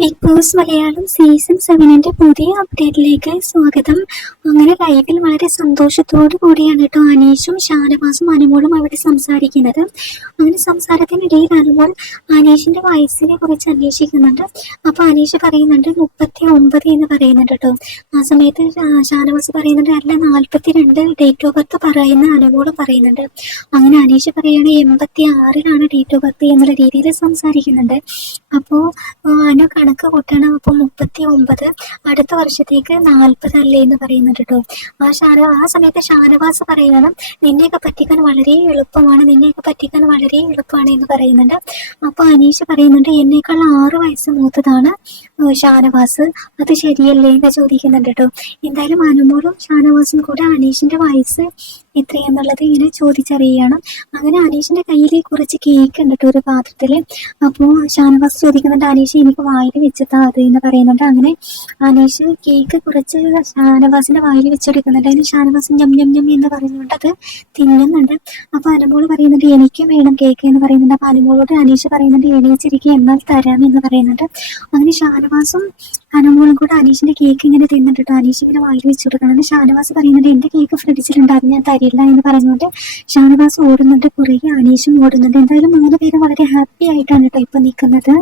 Big boss Malayalam season 7 പുതിയ അപ്ഡേറ്റിലേക്ക് സ്വാഗതം. അങ്ങനെ ലൈവിൽ വളരെ സന്തോഷത്തോടു കൂടിയാണ് കേട്ടോ അനീഷും ഷാനവാസും അനുമോളും അവിടെ സംസാരിക്കുന്നത്. അങ്ങനെ സംസാരത്തിനിടയിൽ അനുമോൾ അനീഷിന്റെ വയസ്സിനെ കുറിച്ച് അന്വേഷിക്കുന്നുണ്ട്. അപ്പൊ അനീഷ് പറയുന്നുണ്ട് 39 എന്ന് പറയുന്നുണ്ട് കേട്ടോ. ആ സമയത്ത് ഷാനവാസ് പറയുന്നുണ്ട് അല്ല 42 ഡേറ്റ് ഓഫ് ബർത്ത് പറയുന്ന അനുമോളും പറയുന്നുണ്ട്. അങ്ങനെ അനീഷ് പറയുകയാണ് 86 ഡേറ്റ് ഓഫ് ബർത്ത് എന്നുള്ള രീതിയിൽ സംസാരിക്കുന്നുണ്ട്. അപ്പോൾ അനു കണക്ക് കൂട്ടണം. അപ്പോൾ 39 അടുത്ത വർഷത്തേക്ക് 40 അല്ലേ എന്ന് പറയുന്നുണ്ട് കേട്ടോ. ആ സമയത്ത് ഷാനവാസ് പറയണം നിന്നെയൊക്കെ പറ്റിക്കാൻ വളരെ എളുപ്പമാണ് എന്ന് പറയുന്നുണ്ട്. അപ്പോൾ അനീഷ് പറയുന്നുണ്ട് എന്നേക്കാൾ 6 വയസ്സ് മൂത്തതാണ് ഷാനവാസ്, അത് ശരിയല്ലേ എന്ന് ചോദിക്കുന്നുണ്ട് കേട്ടോ. എന്തായാലും അനുമോളും ഷാനവാസും കൂടെ അനീഷിന്റെ വയസ്സ് എത്രയാന്നുള്ളത് ഇങ്ങനെ ചോദിച്ചറിയണം. അങ്ങനെ അനീഷിന്റെ കയ്യിൽ കുറച്ച് കേക്ക് ഉണ്ട് കേട്ടോ ഒരു പാത്രത്തില്. അപ്പോൾ ഷാനവാസ് ചോദിക്കുന്നുണ്ട് അനീഷ് എനിക്ക് വായിൽ വെച്ചതാ അത് എന്ന് പറയുന്നുണ്ട്. അങ്ങനെ അനീഷ് കേക്ക് കുറച്ച് ഷാനവാസിന്റെ വായിൽ വെച്ചെടുക്കുന്നുണ്ട്. അതിന് ഷാനവാസ് ഞം ഞം ഞം എന്ന് പറയുന്നുണ്ട് അത് തിന്നുന്നുണ്ട്. അപ്പൊ അനുമോള് പറയുന്നുണ്ട് എനിക്കും വേണം കേക്ക് എന്ന് പറയുന്നുണ്ട്. അപ്പൊ അനുമോളോട് അനീഷ് പറയുന്നുണ്ട് എണീച്ചിരിക്കുക എന്നാൽ തരാം എന്ന് പറയുന്നുണ്ട്. അങ്ങനെ ഷാനവാസും അനുമോളും കൂടെ അനീഷിന്റെ കേക്ക് ഇങ്ങനെ തിന്നിട്ട് അനീഷ് ഇങ്ങനെ വായിൽ വെച്ചു കൊടുക്കണം. ഷാനവാസ് പറയുന്നുണ്ട് എന്റെ കേക്ക് ഫ്രിഡ്ജിലുണ്ട് അത് ഞാൻ തരില്ല എന്ന് പറഞ്ഞുകൊണ്ട് ഷാനവാസ് ഓടുന്നുണ്ട്, പുറകെ അനീഷും ഓടുന്നുണ്ട്. എന്തായാലും 3 പേരും വളരെ ഹാപ്പി ആയിട്ടാണ് കേട്ടോ ഇപ്പൊ നിൽക്കുന്നത്.